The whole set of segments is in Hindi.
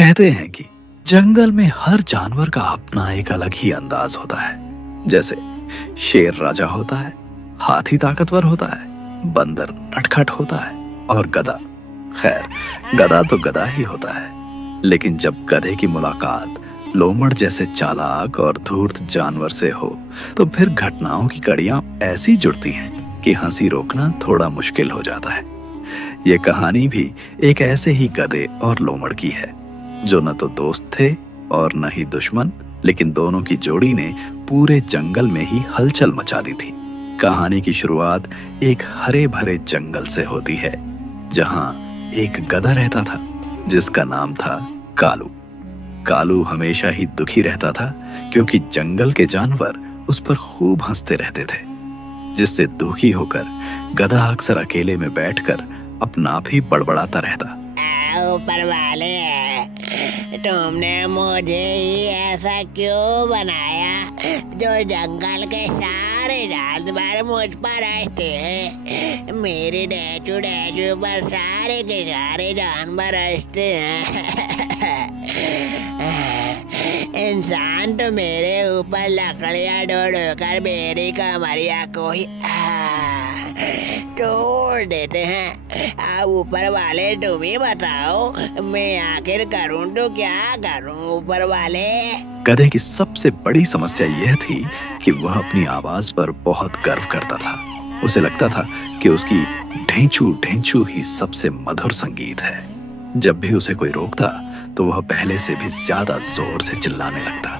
कहते हैं कि जंगल में हर जानवर का अपना एक अलग ही अंदाज होता है। जैसे शेर राजा होता है, हाथी ताकतवर होता है, बंदर नटखट होता है और गधा, खैर गधा तो गधा ही होता है। लेकिन जब गधे की मुलाकात लोमड़ जैसे चालाक और धूर्त जानवर से हो तो फिर घटनाओं की कड़ियां ऐसी जुड़ती हैं कि हंसी रोकना थोड़ा मुश्किल हो जाता है। ये कहानी भी एक ऐसे ही गधे और लोमड़ की है जो न तो दोस्त थे और न ही दुश्मन, लेकिन दोनों की जोड़ी ने पूरे जंगल में ही हलचल मचा दी थी। कहानी की शुरुआत एक हरे भरे जंगल से होती है जहां एक गधा रहता था जिसका नाम था कालू। कालू हमेशा ही दुखी रहता था क्योंकि जंगल के जानवर उस पर खूब हंसते रहते थे, जिससे दुखी होकर गधा अक्सर अकेले में बैठकर अपना आप ही बड़बड़ाता रहता। ऊपर वाले, तुमने मुझे ही ऐसा क्यों बनाया जो जंगल के सारे जानवर मुझ पर हंसते हैं? मेरे डैचू डैचू पर सारे के सारे जानवर हंसते हैं। इंसान तो मेरे ऊपर लकड़ियां ढोकर मेरी कमरिया को ही तोड़ देते हैं। अब ऊपर वाले तुम ही बताओ, मैं आखिर करूं तो क्या करूं ऊपर वाले? गधे की सबसे बड़ी समस्या यह थी कि वह अपनी आवाज पर बहुत गर्व करता था। उसे लगता था कि उसकी ढेंचू ढेंचू ही सबसे मधुर संगीत है। जब भी उसे कोई रोकता तो वह पहले से भी ज्यादा जोर से चिल्लाने लगता।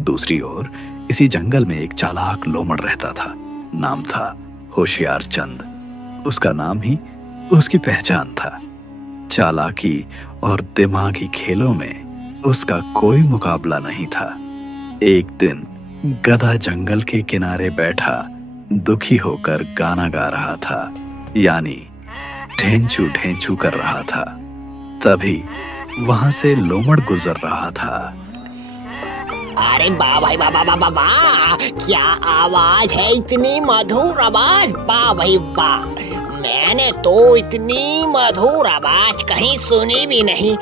दूसरी ओर इसी जंगल में एक चालाक लोमड़ रहता था। नाम था होशियार चंद। उसका नाम ही उसकी पहचान था। चालाकी और दिमागी खेलों में उसका कोई मुकाबला नहीं था। एक दिन गधा जंगल के किनारे बैठा दुखी होकर गाना गा रहा था, यानी ढेंचू ढेंचू कर रहा था। तभी वहां से लोमड़ गुजर रहा था। अरे वाह भाई, वाह वाह वाह वाह, क्या आवाज है, इतनी मधुर आवाज, वाह भाई वाह। मैंने तो इतनी मधुर आवाज कहीं सुनी भी नहीं।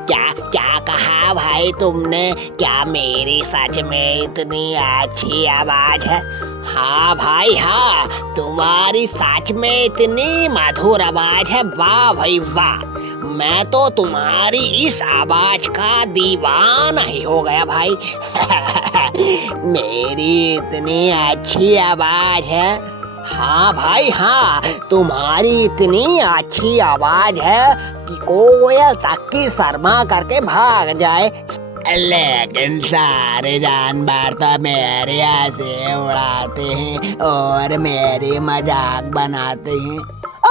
क्या क्या कहा भाई तुमने? क्या मेरी सच में इतनी अच्छी आवाज है? हाँ भाई हाँ, तुम्हारी सच में इतनी मधुर आवाज है, वाह भाई वाह। मैं तो तुम्हारी इस आवाज का दीवाना ही हो गया भाई। मेरी इतनी अच्छी आवाज है। हाँ भाई हाँ, तुम्हारी इतनी अच्छी आवाज है कि कोयल तक की शर्मा करके भाग जाए। लेकिन सारे जानवर तो मेरे हंसी उड़ाते हैं और मेरी मजाक बनाते हैं।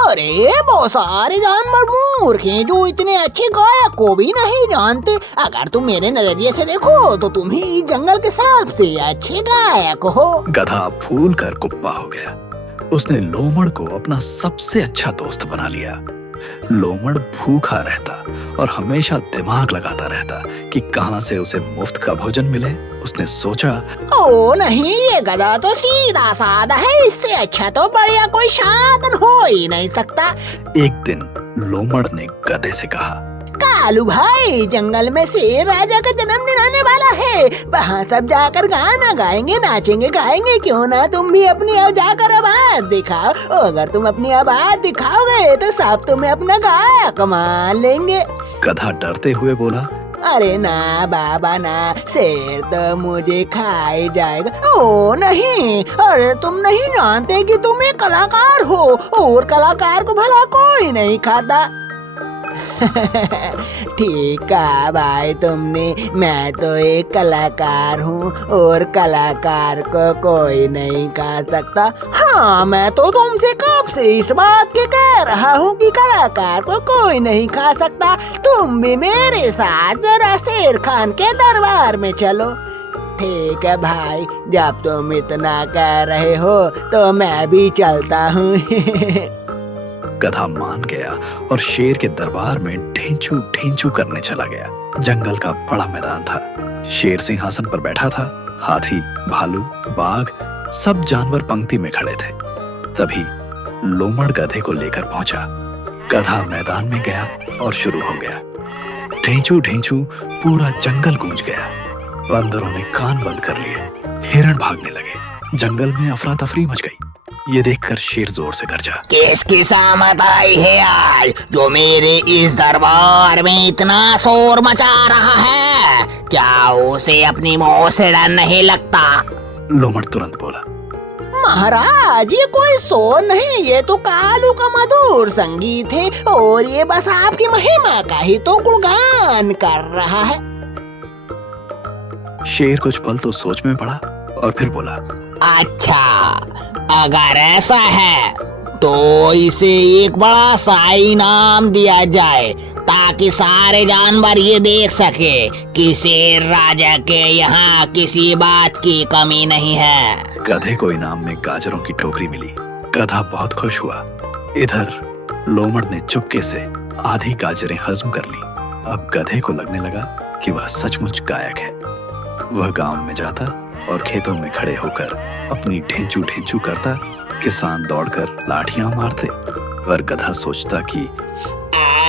अरे वो सारे जानवर मूर्ख हैं जो इतने अच्छे गायक को भी नहीं जानते। अगर तुम मेरे नजरिए से देखो तो तुम ही जंगल के सबसे अच्छे गायक हो। गधा फूल कर कुप्पा हो गया। उसने लोमड़ को अपना सबसे अच्छा दोस्त बना लिया। लोमड़ भूखा रहता और हमेशा दिमाग लगाता रहता कि कहां से उसे मुफ्त का भोजन मिले। उसने सोचा, ओ नहीं, ये गधा तो सीधा साधा है, इससे अच्छा तो बढ़िया कोई साधन हो ही नहीं सकता। एक दिन लोमड़ ने गधे से कहा, कालू भाई, जंगल में शेर राजा का जन्मदिन आने वाला है, वहाँ सब जाकर गाना गाएंगे, नाचेंगे गाएंगे। क्यों ना तुम भी अपनी जाकर आवाज दिखाओ। अगर तुम अपनी आवाज दिखाओगे तो सब तुम्हें अपना गायक मान लेंगे। गधा डरते हुए बोला, अरे ना बाबा ना, शेर तो मुझे खा ही जाएगा। ओ नहीं, अरे तुम नहीं जानते कि तुम एक कलाकार हो और कलाकार को भला कोई नहीं खाता। ठीक कहा भाई तुमने, मैं तो एक कलाकार हूँ और कलाकार को कोई नहीं खा सकता। हाँ, मैं तो तुमसे कब से इस बात के कह रहा हूँ कि कलाकार को कोई नहीं खा सकता। तुम भी मेरे साथ जरा शेर खान के दरबार में चलो। ठीक है भाई, जब तुम इतना कह रहे हो तो मैं भी चलता हूँ। गधा मान गया और शेर के दरबार में ढेंचू ढेंचू करने चला गया। जंगल का बड़ा मैदान था। शेर सिंहासन पर बैठा था। हाथी, भालू, बाघ, सब जानवर पंक्ति में खड़े थे। तभी लोमड़ गधे को लेकर पहुंचा। गधा मैदान में गया और शुरू हो गया। ढेंचू ढेंचू पूरा जंगल गूंज गया। बंदरों ने कान बंद कर लिए। हिरण भागने लगे। जंगल में अफरा तफरी मच गई। ये देखकर शेर जोर से गरजा। किसकी सामत आई है आज जो मेरे इस दरबार में इतना शोर मचा रहा है? क्या उसे अपनी मौत से डर नहीं लगता? लोमड़ तुरंत बोला। महाराज, ये कोई शोर नहीं, ये तो कालू का मधुर संगीत है और ये बस आपकी महिमा का ही तो गुणगान कर रहा है। शेर कुछ पल तो सोच में पड़ा और फिर बोला, अच्छा, अगर ऐसा है तो इसे एक बड़ा सा इनाम दिया जाए ताकि सारे जानवर ये देख सके कि शेर राजा के यहाँ किसी बात की कमी नहीं है। गधे को इनाम में गाजरों की टोकरी मिली। गधा बहुत खुश हुआ। इधर लोमड़ ने चुपके से आधी गाजरें हजम कर ली। अब गधे को लगने लगा कि वह सचमुच गायक है। वह गांव में जाता और खेतों में खड़े होकर अपनी ढेंचू ढेंचू करता। किसान दौड़कर लाठियां मारते पर गधा सोचता कि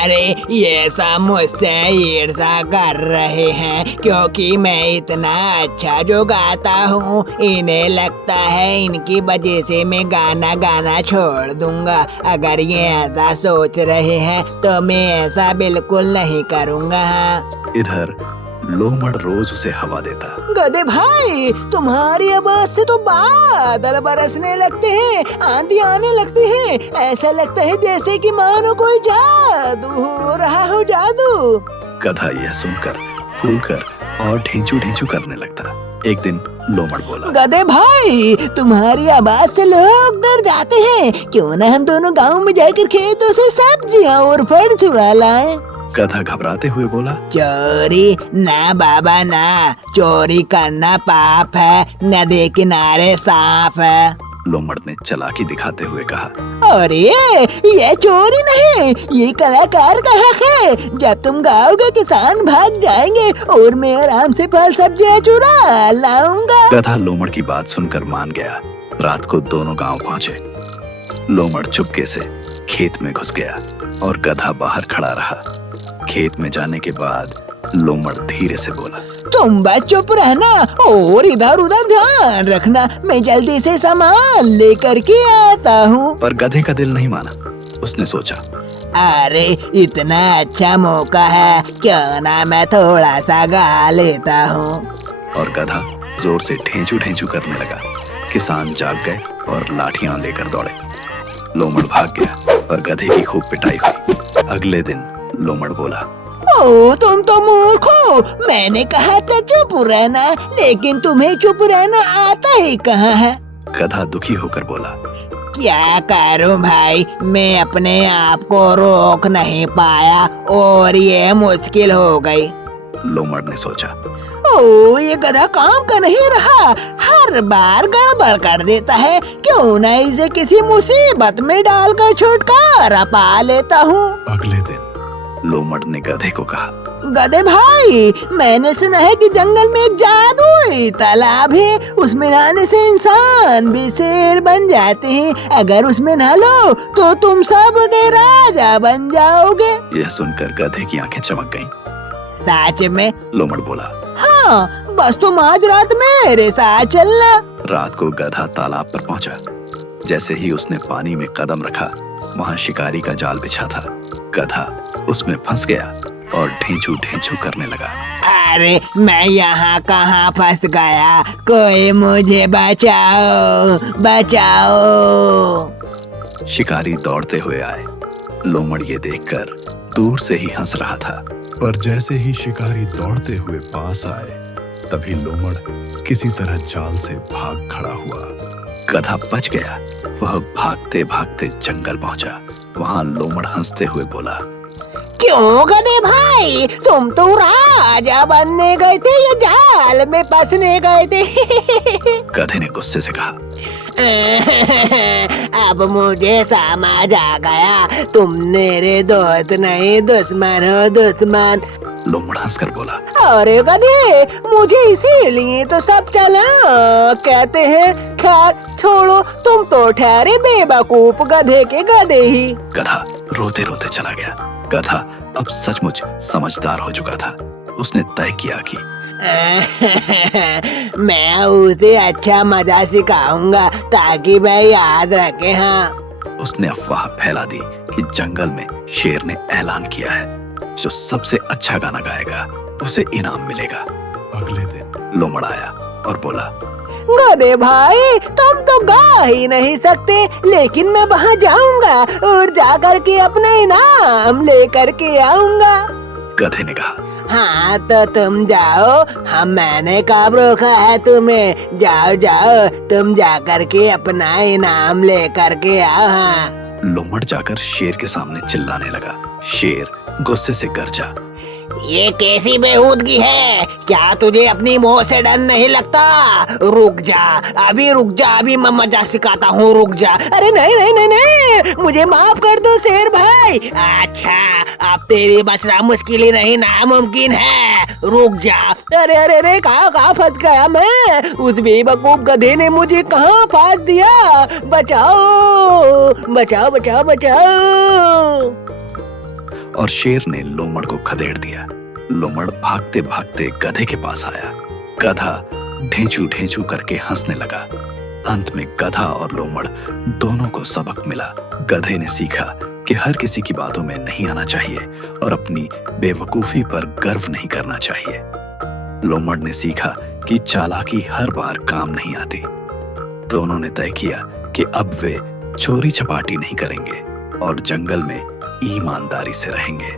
अरे ये सब मुझसे ईर्ष्या कर रहे हैं क्योंकि मैं इतना अच्छा जो गाता हूँ। इन्हें लगता है इनकी वजह से मैं गाना गाना छोड़ दूंगा। अगर ये ऐसा सोच रहे हैं तो मैं ऐसा बिल्कुल नहीं करूँगा। इधर लोमड़ रोज उसे हवा देता। गधे भाई, तुम्हारी आवाज से तो बादल बरसने लगते हैं, आंधी आने लगती है। ऐसा लगता है जैसे कि मानो कोई जादू हो रहा हो, जादू। गधा यह सुनकर फूलकर और ढेंचू ढेंचू करने लगता। एक दिन लोमड़ बोला, गधे भाई, तुम्हारी आवाज से लोग डर जाते हैं। क्यों न हम दोनों गांव में जाकर खेतों से सब्जियां और फल चुरा लाएं? गधा घबराते हुए बोला, चोरी ना बाबा ना, चोरी करना पाप है, नदी किनारे सांप है। लोमड़ ने चालाकी दिखाते हुए कहा, अरे ये चोरी नहीं, ये कलाकार का हक है। जब तुम गाओगे किसान भाग जाएंगे और मैं आराम से फल सब्जियां चुरा लाऊंगा। गधा लोमड़ की बात सुनकर मान गया। रात को दोनों गांव पहुंचे। लोमड़ चुपके से खेत में घुस गया और गधा बाहर खड़ा रहा। खेत में जाने के बाद लोमड़ धीरे से बोला, तुम बस चुप रहना और इधर उधर ध्यान रखना, मैं जल्दी से सामान लेकर के आता हूँ। पर गधे का दिल नहीं माना। उसने सोचा, अरे इतना अच्छा मौका है, क्यों ना मैं थोड़ा सा गा लेता हूँ। और गधा जोर से ढेंचू ढेंचू करने लगा। किसान जाग गए और लाठियां लेकर दौड़े। लोमड़ भाग गया और गधे की खूब पिटाई हुई। अगले दिन लोमड़ बोला, ओ तुम तो मूर्ख हो, मैंने कहा था चुप रहना, लेकिन तुम्हें चुप रहना आता ही कहाँ है। गधा दुखी होकर बोला, क्या करूं भाई, मैं अपने आप को रोक नहीं पाया और ये मुश्किल हो गई। लोमड़ ने सोचा, ओ ये गधा काम का नहीं रहा, हर बार गड़बड़ कर देता है। क्यों न इसे किसी मुसीबत में डालकर छुटकारा पा लेता हूँ। अगले दिन लोमड़ ने गधे को कहा, गधे भाई, मैंने सुना है कि जंगल में एक जादुई तालाब है, उसमें नहाने से इंसान भी शेर बन जाते हैं। अगर उसमें नहा लो तो तुम सब के राजा बन जाओगे। यह सुनकर गधे की आंखें चमक गईं। सच में? लोमड़ बोला, हाँ, बस तुम आज रात मेरे साथ चलना। रात को गधा तालाब पर पहुंचा। जैसे ही उसने पानी में कदम रखा, वहाँ शिकारी का जाल बिछा था। गधा उसमें फंस गया और ढेंचू ढेंचू करने लगा। अरे मैं यहाँ कहाँ फंस गया, कोई मुझे बचाओ बचाओ। शिकारी दौड़ते हुए आए। लोमड़ ये देखकर दूर से ही हंस रहा था। पर जैसे ही शिकारी दौड़ते हुए पास आए, तभी लोमड़ किसी तरह जाल से भाग खड़ा हुआ। गधा बच गया। वह भागते भागते जंगल पहुंचा। वहां लोमड़ हंसते हुए बोला, क्यों गधे भाई, तुम तो राजा बनने गए थे या जाल में फंसने गए थे? गधे ने गुस्से से कहा, अब मुझे समझ आ गया, तुम मेरे दोस्त नहीं दुश्मन हो, दुश्मन। लोमड़ हंसकर बोला। अरे गधे, मुझे इसीलिए तो सब चला कहते हैं। खैर छोड़ो, तुम तो ठहरे बेवकूफ गधे के गधे ही। गधा रोते रोते चला गया। गधा अब सचमुच समझदार हो चुका था। उसने तय किया कि मैं उसे अच्छा मजा सिखाऊंगा ताकि वह याद रखे। हाँ, उसने अफवाह फैला दी कि जंगल में शेर ने ऐलान किया है, जो सबसे अच्छा गाना गाएगा उसे इनाम मिलेगा। अगले दिन लोमड़ आया और बोला, गधे भाई, तुम तो गा ही नहीं सकते, लेकिन मैं वहाँ जाऊंगा और जाकर के अपना इनाम लेकर के आऊंगा। गधे ने कहा, हाँ तो तुम जाओ, हम मैंने कब रोका है तुम्हें। जाओ जाओ, तुम जाकर के अपना इनाम लेकर के आओ। हाँ, लोमड़ जाकर शेर के सामने चिल्लाने लगा। शेर गुस्से से गरजा, ये कैसी बेहूदगी है? क्या तुझे अपनी मौत से डर नहीं लगता? रुक जा, रुक जा, अभी मैं मजा सिखाता हूँ, रुक जा। अरे नहीं नहीं नहीं नहीं, मुझे माफ कर दो शेर भाई। अच्छा, अब तेरी बचना मुश्किल ही नहीं, नामुमकिन है। रुक जा। अरे अरे अरे, कहाँ फंस गया मैं? उस बेवकूफ गधे ने मुझे कहाँ फांस दिया। बचाओ बचाओ बचाओ बचाओ। और शेर ने लोमड़ को खदेड़ दिया। लोमड़ भागते भागते गधे के पास आया। गधा ढेंचू ढेंचू करके हंसने लगा। अंत में गधा और लोमड़ दोनों को सबक मिला। गधे ने सीखा कि हर किसी की बातों में नहीं आना चाहिए और अपनी बेवकूफी पर गर्व नहीं करना चाहिए। लोमड़ ने सीखा कि चालाकी हर बार काम नहीं आती। दोनों ने तय किया कि अब वे चोरी चपाटी नहीं करेंगे और जंगल में ईमानदारी से रहेंगे।